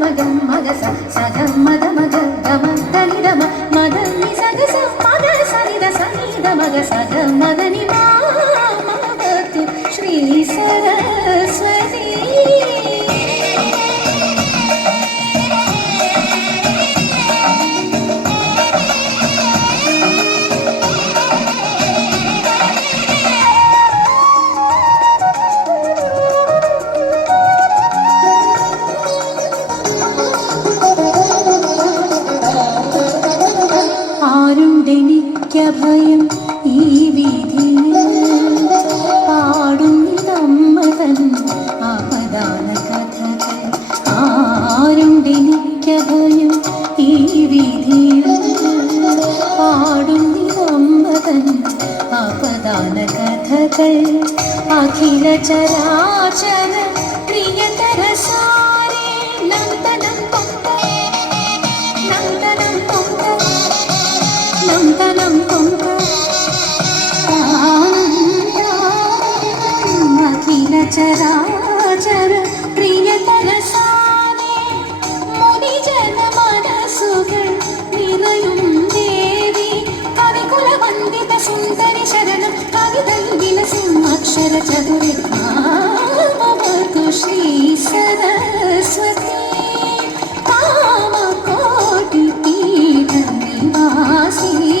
మగ మగ సగ మద మగ గమ దని దమ మద ని సగ స మగ సని ద సని ద మగ సగ మద ని మా మగతు శ్రీ సరస్వతి ഭയം ഈ വിധിയിൽ പാടുന്നിതമ്മതൻ അപദാന കഥകൾ ആരുണ്ടെനിക്ക ഭയം ഈ വിധിയിൽ പാടുന്നിതമ്മതൻ അപദാന കഥകൾ അഖില ചരാചര പ്രിയതര സാരേ നന്ദനം നന്ദനം നന്ദനം അഖില ചരാചര പ്രിയതര സാരേ മുനിജന മനസ്സുകൾ നിറയും ദേവി കവികുല വന്ദിത സുന്ദരി ശരണം കവിതൽ വിലസും അക്ഷര ചതുരി കാമവതു ശ്രീ സരസ്വതി കാമകോടി പീഠ നിവാസിനി